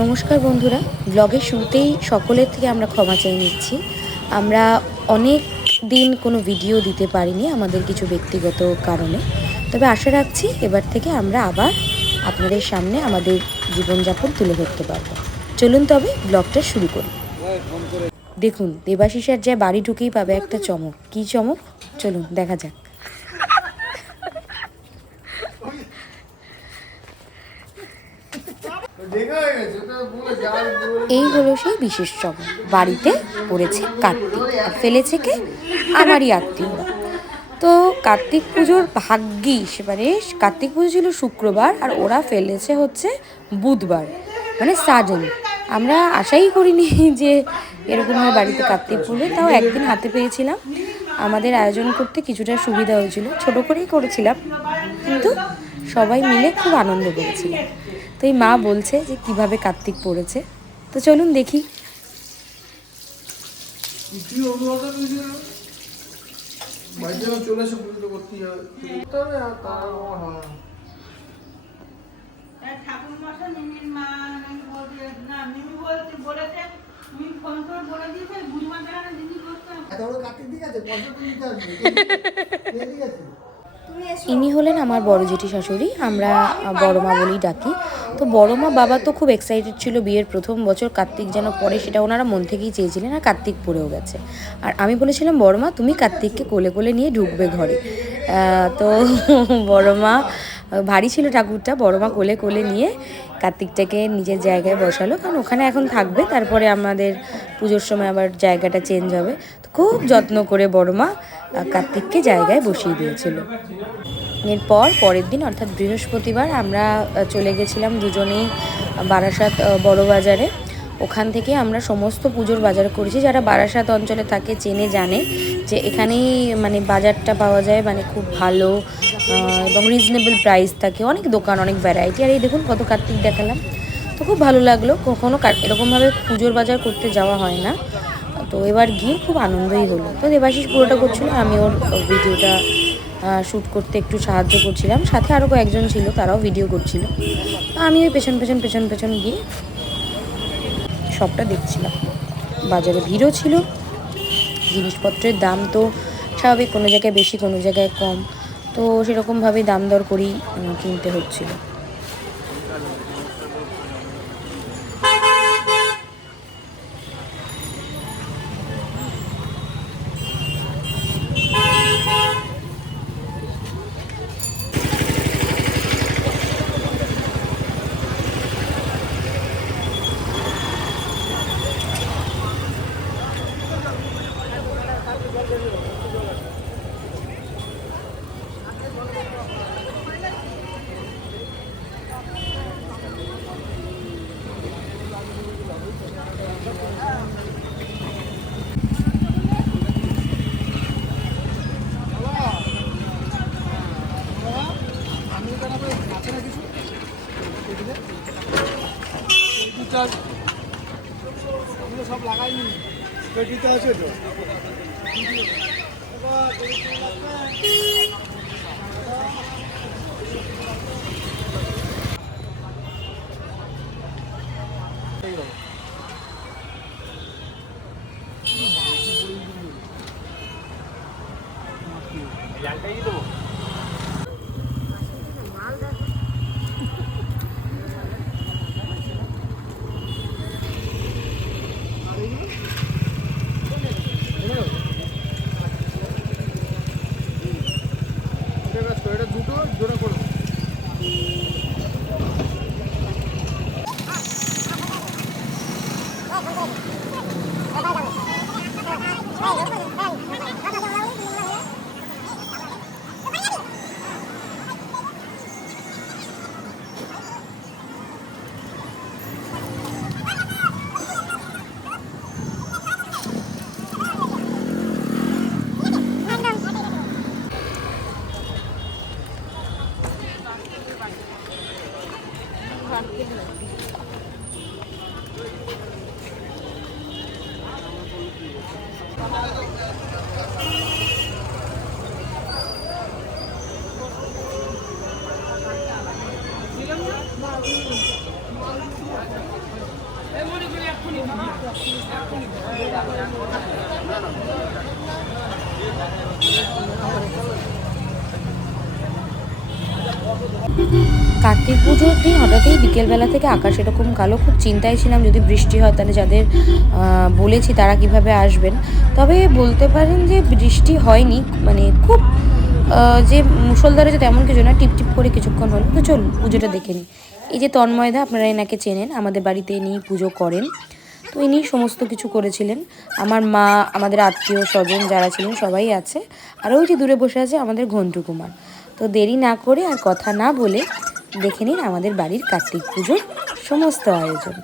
নমস্কার বন্ধুরা। ব্লগের শুরুতেই সকলের থেকে আমরা ক্ষমা চেয়ে নিচ্ছি। আমরা অনেক দিন কোনো ভিডিও দিতে পারিনি আমাদের কিছু ব্যক্তিগত কারণে। তবে আশা রাখছি এবার থেকে আমরা আবার আপনাদের সামনে আমাদের জীবনযাপন তুলে ধরতে পারব। চলুন তবে ব্লগটা শুরু করি। দেখুন, দেবাশিসার যে বাড়ি ঢুকেই পাবে একটা চমক। কী চমক? চলুন, দেখা যাক। এই হলো সেই বিশেষ চমক। বাড়িতে পড়েছে কার্তিক, আর ফেলেছে কে? আমারই আত্মীয়রা তো কার্তিক পুজোর ভাগ্যিস মানে কার্তিক পুজো ছিল শুক্রবার, আর ওরা ফেলেছে হচ্ছে বুধবার মানে সাডেন আমরা আশাই করিনি যে এরকমভাবে বাড়িতে কার্তিক পুজো, তাও একদিন হাতে পেয়েছিলাম। আমাদের আয়োজন করতে কিছুটা সুবিধা হয়েছিল, ছোট করেই করেছিলাম, কিন্তু সবাই মিলে খুব আনন্দ করেছিলাম। তো এই মা বলছে যে কীভাবে কার্তিক পড়েছে। তো চলুন দেখি। হয়? আছে? ইনি হলেন আমার বড় জেঠি শাশুড়ি, আমরা বড় মা বলেই ডাকি। তো বড় মা বাবা তো খুব এক্সাইটেড ছিল বিয়ের প্রথম বছর, কার্তিক যেন পরে সেটা ওনারা মন থেকেই চেয়েছিলেন আর কার্তিক পড়েও গেছে। আর আমি বলেছিলাম, বড় মা, তুমি কার্তিককে কোলে কোলে নিয়ে ঢুকবে ঘরে। তো বড় মা ভারী ছিল ঠাকুরটা, বড় মা কোলে কোলে নিয়ে কার্তিকটাকে নিজের জায়গায় বসালো। কারণ ওখানে এখন থাকবে, তারপরে আমাদের পুজোর সময় আবার জায়গাটা চেঞ্জ হবে। খুব যত্ন করে বড় মা কার্তিককে জায়গায় বসিয়ে দিয়েছিল। এরপর পরের দিন, অর্থাৎ বৃহস্পতিবার, আমরা চলে গেছিলাম দুজনেই বারাসাত বড় বাজারে। ওখান থেকে আমরা সমস্ত পুজোর বাজার করেছি। যারা বারাসাত অঞ্চলে থাকে, চেনে জানে যে এখানেই মানে বাজারটা পাওয়া যায় মানে খুব ভালো এবং রিজনেবল প্রাইস থাকে, অনেক দোকান, অনেক ভ্যারাইটি আর এই দেখুন কত কার্তিক দেখালাম। তো খুব ভালো লাগল, কখনো কার- এরকমভাবে পুজোর বাজার করতে যাওয়া হয় না। তো এবার গিয়ে খুব আনন্দই হলো। তো দেবাশিস পুরোটা করছিল, আমি ওর ভিডিওটা শ্যুট করতে একটু সাহায্য করছিলাম। সাথে আরও কয়েকজন ছিল, তারাও ভিডিও করছিল। তো আমি ওই পেছন পেছন পেছন পেছন গিয়ে সবটা দেখছিলাম। বাজারে ভিড়ও ছিল, জিনিসপত্রের দাম তো স্বাভাবিক, কোনো জায়গায় বেশি, কোনো জায়গায় কম। তো সেরকমভাবেই দাম দর করেই কিনতে হচ্ছিল। সব লাগাইনি পেটিতে আছে তো এটা কাজ করো, এটা দু কার্তিক দিন হঠাৎই বিকেলবেলা থেকে আকাশ এরকম কালো। খুব চিন্তায় ছিলাম যদি বৃষ্টি হয়, তাহলে যাদের বলেছি তারা কীভাবে আসবেন। তবে বলতে পারেন যে বৃষ্টি হয়নি মানে খুব যে মুসলধারে যে তেমন কিছু না, টিপ টিপ করে কিছুক্ষণ হলো। তো চলুন, পুজোটা দেখে নিই। এই যে তন্ময়দা, আপনারা এনাকে চেনেন, আমাদের বাড়িতে ইনি পুজো করেন। তো ইনি সমস্ত কিছু করেছিলেন। আমার মা, আমাদের আত্মীয় স্বজন যারা ছিলেন, সবাই আছে। আর ওই যে দূরে বসে আছে আমাদের ঘন্টু কুমার। তো দেরি না করে আর কথা না বলে দেখে নিন আমাদের বাড়ির কার্তিক পুজোর সমস্ত আয়োজন।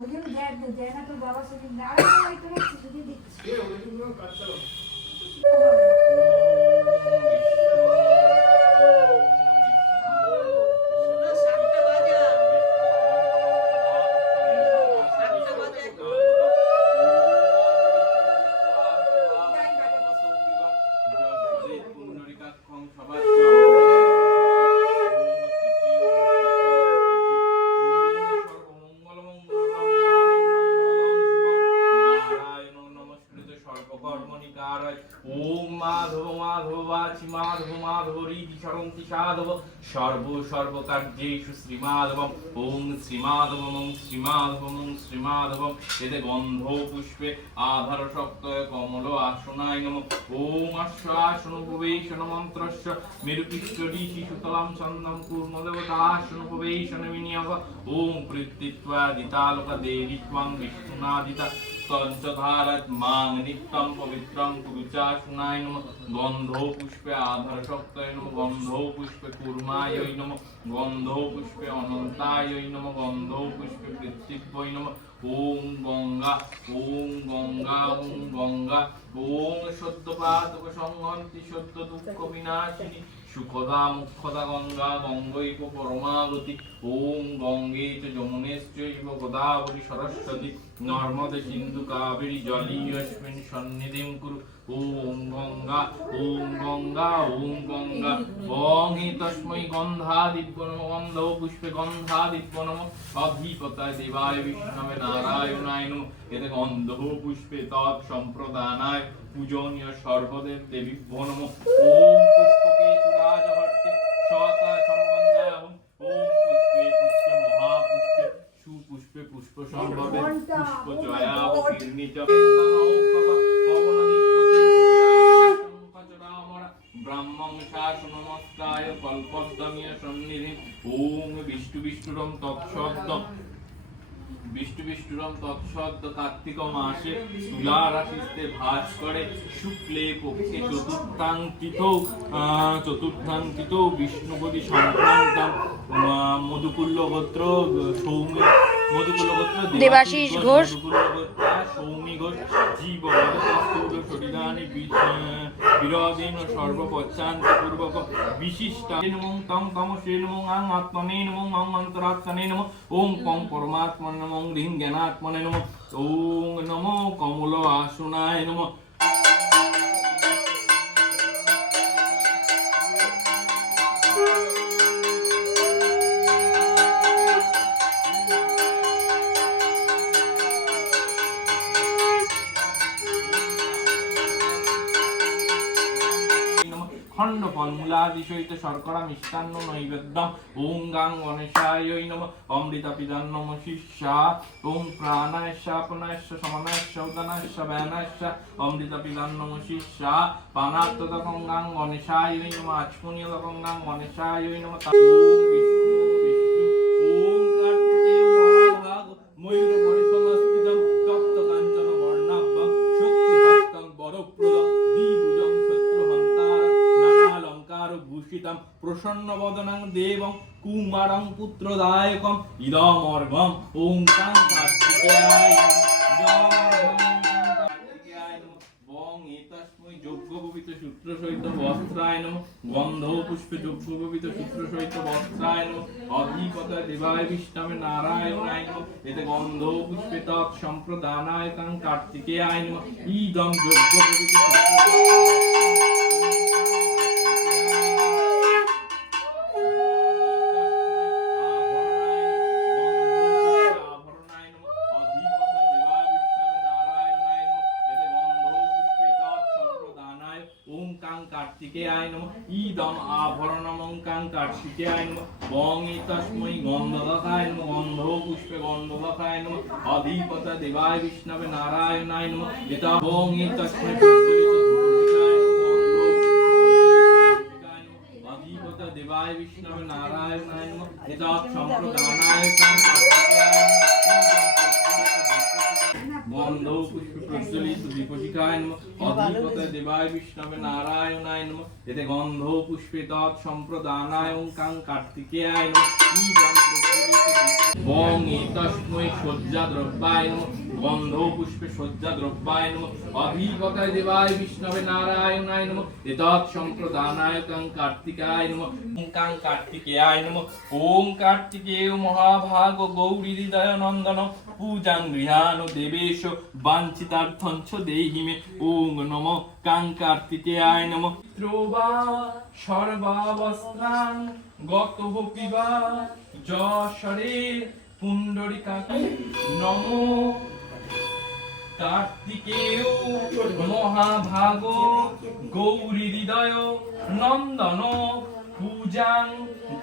ওই জন্য দেয় না, দেয় না তোর বাবা সেদিন দাঁড়ায় না, এই তো রাখছি, বাচি মাধব মাধব, রীতি সরন্তি সাধব। সর্ব সর্বকার্যেষু শ্রীমাধবম। ওম শ্রীমাধবম ওম শ্রীমাধবম ওম শ্রীমাধবম। এতে গন্ধ পুষ্পে আধার সপ্তয় কমল আসনায় নম। ওম আশ্বাসন উপবেশন মন্ত্রস্য মেরুপিষ্ট ঋষি সুতলাম চন্দম কূর্ম দেবতাসন উপবেশন বিনিয়োগ। ওম পৃথিত্বা দেবী ত্বং বিষ্ণুনাদিতা। তঞ্চধারত মাং নিত্যং পবিত্রং কুরুচাসনায় নম গন্ধ পুষ্পে আধার শক্তয় নম গন্ধ পুষ্পে কুর্মায় নম গন্ধ পুষ্পে অনন্তায় নম গন্ধ পুষ্পে পৃথিব্যৈ নম ওম গঙ্গা ওম গঙ্গা ওম গঙ্গা ওম সত্য পাতক সংহন্তি সত্য দুঃখ বিনাশিনী সুখদা মুখদা গঙ্গা গঙ্গৈব পরমাগতি ওম গঙ্গে চ যমুনেশ্চৈব গোদাবরী সরস্বতী নর্মদে সিন্ধু কাবেরী জলীয়স্মিন সন্নিধিং কুরু। ওম গঙ্গা ওম গঙ্গা ওম গঙ্গা। বং হি তস্मै গন্ধাদিব্যনম গন্ধ পুষ্পে গন্ধাদিব্যনম অধিপতায় দেবায় বিষ্ণবে নারায়ণায় নম। এতে গন্ধ পুষ্পে তৎ সম্প্রদানায় পূজনীয় সর্বদেব দেবীভ্যো নম। ওম পুষ্পকে চূড়াজহর্তে সতা সম্বন্ধায় ওম পুষ্পে সুপুষ্পে পুষ্প সম্ভবে পুষ্প জয়া ব্রাহ্মং শাসনমস্কায় কল্পদ্দমীয় সন্নিধি। ওম বিষ্ণু বিষ্ণুরম তৎসদ্দ বিষ্ণু বিষ্টুরম তৎসদ্দ কার্তিক মাসে তুলা রাশিতে ভাস করে, শুক্লে পক্ষে চতুর্থাঙ্কিত চতুর্থাঙ্কিত বিষ্ণুপতি সংক্রান্ত মধুকুল্ল গোত্র সৌমি মধুকুল্ল গোত্র দেবাশিস ঘোষ। মধুকুল্ল গোত্র সৌমি ঘোষ জীব শরীরানি বিরোধীন সর্বপচ্চান্ত পূর্বক বিশিষ্ট। নমঃ, তং শ্রী নমঃ আং আত্মনে নমঃ, অং অন্তরাত্মনে নমঃ ওং কং পরমাত্মনে নমঃ হ্রিং জ্ঞানাত্মনে নমঃ, ওং নমো কমল আসনায় নমঃ। খণ্ড ফলমূলাদি সহিত শর্করা মিষ্টান্ন নৈবেদ্য ওং গাং গণেশায় নম অমৃতা পিদান নম শিষ্যা ওং প্রাণায়স্য আপনায়স্য সমানায়স্য উদানায়স্য ব্যানায়স্য অমৃতা পিদান নম শিষ্যা তখন গাং গণেশায় নম আচমনীয়দকং গাং গণেশায় নম প্রসন্নবদনং দেবং কুমারং পুত্রদায়কম ইদমর্গম ওং কাং কার্তিকেয়ায় বং এতস্মৈ যজ্ঞ পবিত্র সূত্র সহিত বস্ত্রায় নম। গন্ধ পুষ্পে যজ্ঞ পবিত্র সূত্র সহিত বস্ত্রায় নম। অধিপত দেবায় নারায়ণায় নম। এতে গন্ধ পুষ্পে তৎ সম্প্রদানায় কাং কার্তিকেয়ায় নম। ইদম যজ্ঞ পবিত্র সূত্র কার্তিকেয়ায় নম। ইদম আভরণমং নম। বং তস্মৈ গন্ধদকায় নম। গন্ধ পুষ্পে গন্ধদকায় নম। অধিপত দেবায় বিষ্ণবে নারায়ণায় নম। এটা বং তস্মৈ দেবায় বিষ্ণবে নারায়ণায় নম। এটা সম্প্রদানায় কাং নম। গন্ধ পুষ্প প্রজ্বলিত দীপশিখায় নম। অধিপত দেবায় বিষ্ণবে নারায়ণায় নম। এতে গন্ধ পুষ্পে তৎ সম্প্রদানায় কাং কার্তিকেয়ায় নম। বং তস্মৈ সজ্জা দ্রব্যায় নম। গন্ধ পুষ্পে সজ্জা দ্রব্যায় নম। অধিপতায় দেবায় বিষ্ণবে নারায়ণায় নম। সম্প্রদানায় কার্তিকায় নম। কাং নম। মহাভাগ গৌরী হৃদয় নন্দন। পূজাং গৃহানো দেবেশ বাঞ্ছিতার্থঞ্চ ওং নম। কাং কার্তিকেয়ায় নম। ত্রোবা সর্বাবস্থান গত পিবা যশরে পুণ্ডরিকাকে নমো কার্তিকেয় মহাভাগ গৌরী হৃদয় নন্দন পূজাং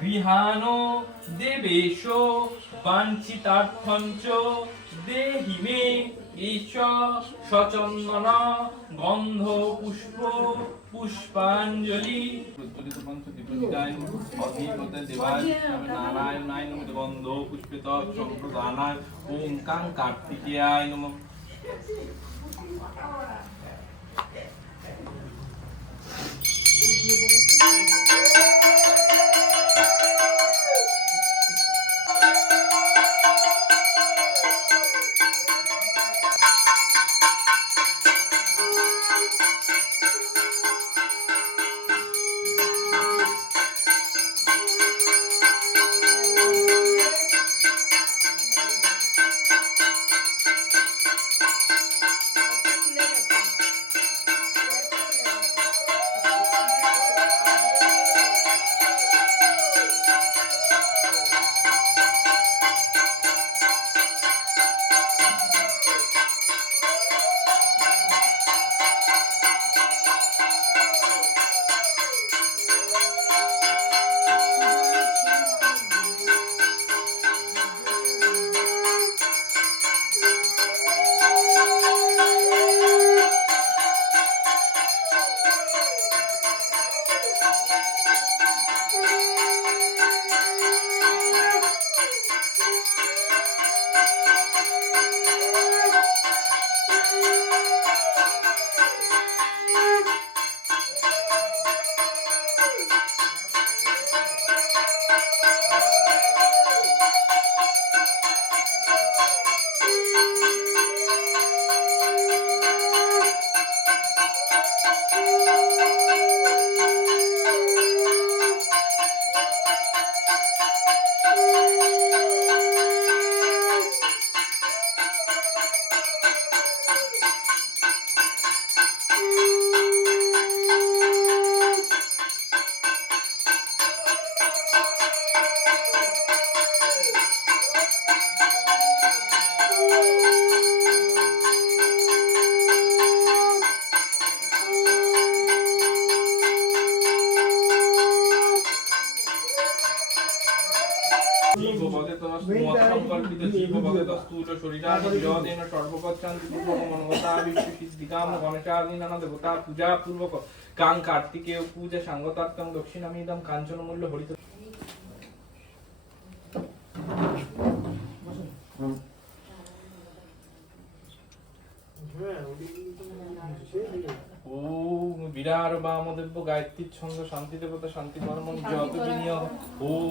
গৃহাণ দেবেশ বাঞ্ছিতার্থঞ্চ দেহি মে ঈশ সচন্দন গন্ধ পুষ্প পুষ্পাঞ্জলি নারায়ণায় নমঃ গন্ধ পুষ্পে তৎ সম্প্রদানায় ওং কাং কার্তিকেয়ায় জীবপদেতস্তু জীবপদেতস্থূল কাং কার্তিকেয় পূজা সাঙ্গতার্থং দক্ষিণামিদম কাঞ্চন মূল্য হরিত ওম বিরাট বিরার বামদেব্য গায়ত্রীর ছন্দ শান্তি দেবতা শান্তি ধর্ম যত বিনিয়োগ ওম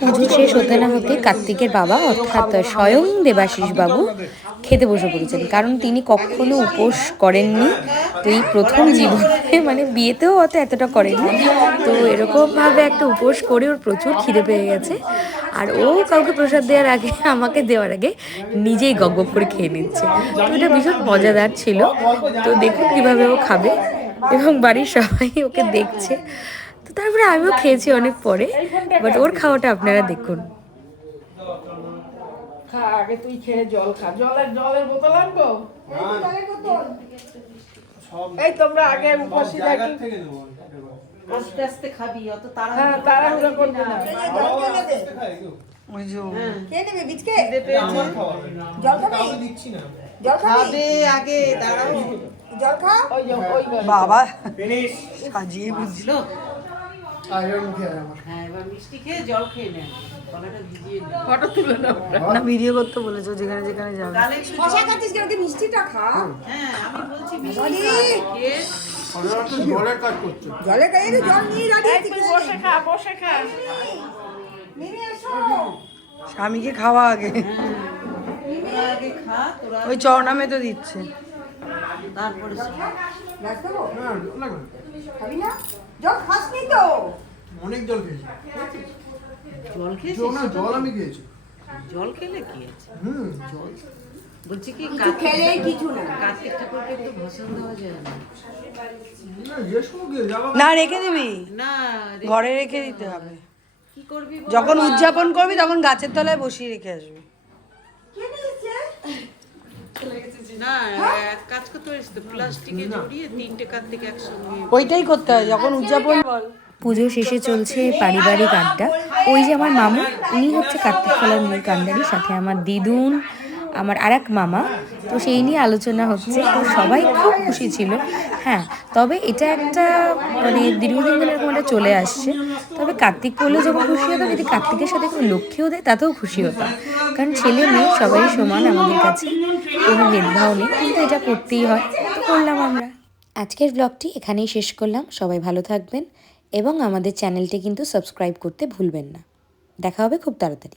পুজো শেষ হতে না হতে কার্তিকের বাবা, অর্থাৎ স্বয়ং দেবাশিস বাবু, খেতে বসে পড়েছেন। কারণ তিনি কখনো উপোস করেননি। তো এই প্রথম জীবনে মানে বিয়েতেও অত এতটা করেননি। তো এরকমভাবে একটা উপোস করে ওর প্রচুর খিদে পেয়ে গেছে। আর ও কাউকে প্রসাদ দেওয়ার আগে, আমাকে দেওয়ার আগে নিজেই গপ করে খেয়ে নিচ্ছে। তো এটা ভীষণ মজাদার ছিল। তো দেখুন কীভাবে ও খাবে এবং বাড়ির সবাই ওকে দেখছে। তারপরে আমিও খেয়েছি অনেক পরে বাট ওর খাওয়াটা আপনারা দেখুন। খা আগে তুই খেয়ে জল খা। জলের জলের বোতল আনব? এই তোমরা আগে উপস্থিত থাকি আস্তে আস্তে খাবি অত হ্যাঁ তাড়াহুড়ো করবি না। বাবা। সাজিয়ে বুঝলো? আর এর মুখে আমার। হ্যাঁ এবার মিষ্টি খেয়ে জল খেয়ে নেন। গলাটা ভিজিয়ে নেন ফটো তুলে নাও। না ভিডিও করতে বলেছ যেখানে যেখানে যাবে। তাহলে শশা খাচ্ছিস কেন? তুই মিষ্টিটা খা। হ্যাঁ আমি বলছি মিষ্টি খেয়ে জলের কাজ করছে। জলে খাইয়ে জল নিয়ে দাঁড়িয়ে বসে খা বসে খা। মিমি এসো। স্বামীকে খাওয়া আগে। তোরা ওই চরনামে তো দিচ্ছে। তারপরে জল অনেক জল খেয়েছি। জল খেয়েছিস জল না জল আমি খেয়েছি। জল খেলে কি আছে? হুম বলছি কি খেলেই কিছু না। কার্তিক ঠাকুরকে একটু ভসন দেওয়া যায় না। না রেখে দিবি? না ঘরে রেখে দিতে হবে। কি করবি যখন উদযাপন করবি তখন গাছের তলায় বসিয়ে রেখে আসবি। কে নিয়েছে না এক কাজ করতে পারিস তো প্লাস্টিকে জড়িয়ে তিনটে কার্তিক একসঙ্গে। ওইটাই করতে হয় যখন উদযাপন বল। পুজো শেষে চলছে পারিবারিক আড্ডা। ওই যে আমার মামু উনি হচ্ছে কার্তিক খেলার মূল কান্দারি সাথে আমার দিদুন আমার আর এক মামা। তো সেই নিয়ে আলোচনা হচ্ছে। তো সবাই খুব খুশি ছিল। হ্যাঁ তবে এটা একটা মানে দীর্ঘদিন ধরে এরকম একটা চলে আসছে। তবে কার্তিক পড়লেও যখন খুশি হতাম, যদি কার্তিকের সাথে কেউ লক্ষ্মীও দেয়, তাতেও খুশি হতাম। কারণ ছেলে মেয়ে সবাই সমান, আমাদের কাছে কোনো ভেদভাব নেই। কিন্তু এটা করতেই হয়। তো করলাম আমরা। আজকের ব্লগটি এখানেই শেষ করলাম। সবাই ভালো থাকবেন এবং আমাদের চ্যানেলটি কিন্তু সাবস্ক্রাইব করতে ভুলবেন না। দেখা হবে খুব তাড়াতাড়ি।